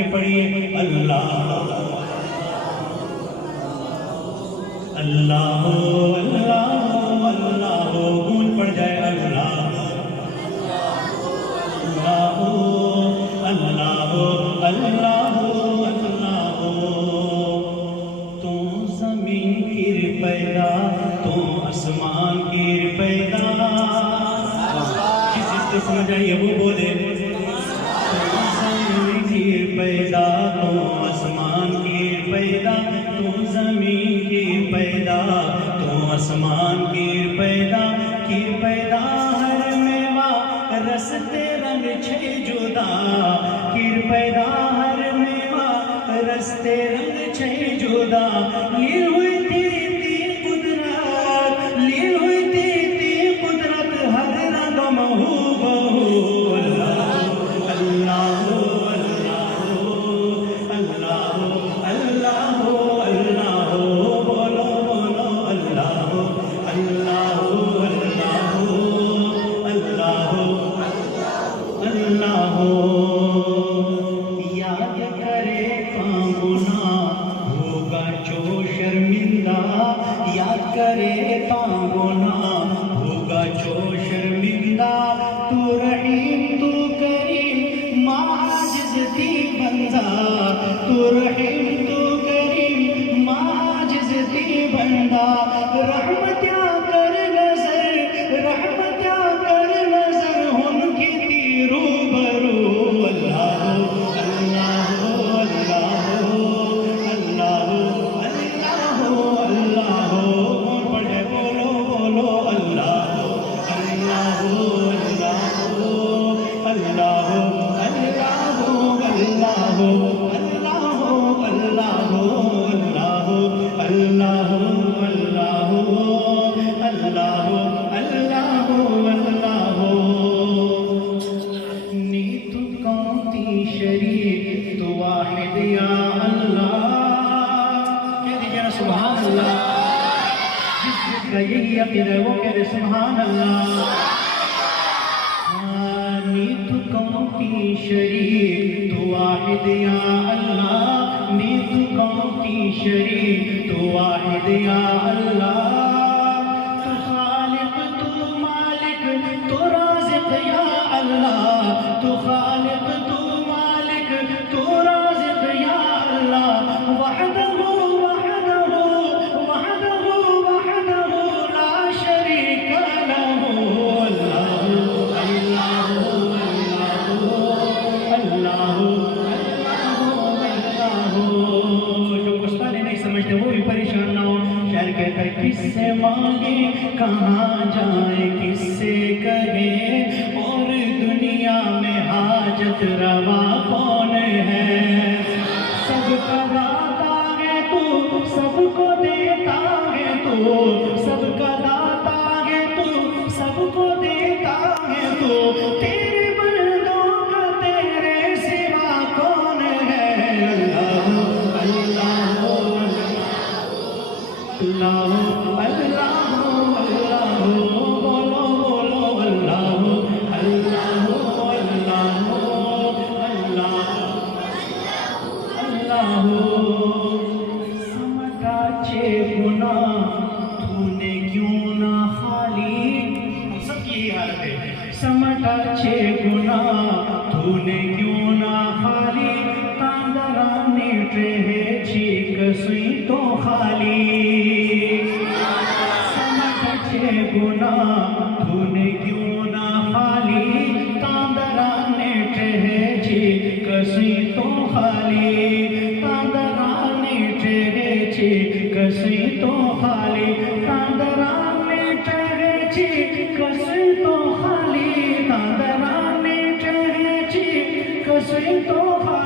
کے پڑھیے اللہ اللہ اللہ اللہ گونج پڑ جائے اللہ اللہ اللہ اللہ تو زمین کی پیدا تو آسمان کی پیدا جس کو سمجھ آئیے وہ بولے تو زمین کی پیدا تو آسمان کی پیدا تو زمین کی پیدا تو آسمان کی پیدا ہر میوہ رستے رنگ چھے جدا کیر پیدا ہر میوہ رستے رنگ چھے جدا لیل ہوئی تیری قدرت لیل ہوئی تیری قدرت ہر رنگ مہو بہو اللہ اللہ اللہ اللہ اللہ بولو بولو اللہ اللہ اللہ یاد کرے پاؤنا ہوگا جو شرمندہ یاد کرے پاؤنا ہوگا جو شرمندہ تو رحیم تو کریم معاجز دی بندہ تو رحیم تو کریم معاجز دی بندہ رحمت کر نظر رحمت کر نظر ہن کی تیرو برو اللہ اللہ اللہ اللہ اللہ اللہ پڑھے بولو بولو اللہ اللہ اللہ اللہ اللہ اللہ اللہ اللہ نیت کونتی شریک تو واحد یا اللہ کہہ دیجئے نا سبحان اللہ جس کا یہی عقیدہ ہے وہ کہہ دے سبحان اللہ نیت کونتی شریک تو واحد یا اللہ نیت کونتی شریک تو واحد یا اللہ تو خالق تو مالک تو رازق یا اللہ تو خالق تو مالک تو رازق یا اللہ وحدہ وحدہ وحدہ وحدہ لا شریک لہ اللہ اللہ اللہ اللہ جو پشتانے نہیں سمجھتے وہ بھی پریشان نہ ہو شاعر کہتا ہے کس سے مانگے کہاں جائیں کس سے کہیں اور دنیا میں حاجت روا کون ہے سب کا داتا ہے تو سب کو دیتا ہے تو سب کا داتا ہے تو سب کو دیتا ہے تو تیرے بندوں کا تیرے سوا کون ہے اللہ اللہ اللہ اللہ اللہ بولو بولو اللہ اللہ اللہ اللہ سمٹا چھے گناہ تو نے کیوں نہ خالی ہم سب کی یہ حالت ہے سمٹا چھے گناہ تو نے کیوں نہ خالی تاندرانی ٹرہے چھیک سوئی تو خالی سمٹا چھے گناہ تو نے کیوں نہ خالی تاندرانی ٹرہے چھیک سوئی تو خالی تاندرانی ٹرہے چھیک سوئی تو خالی تاندرانی ٹرہے چھیک سوئی تو خالی تاندرانی ٹرہے چھیک سوئی تو خالی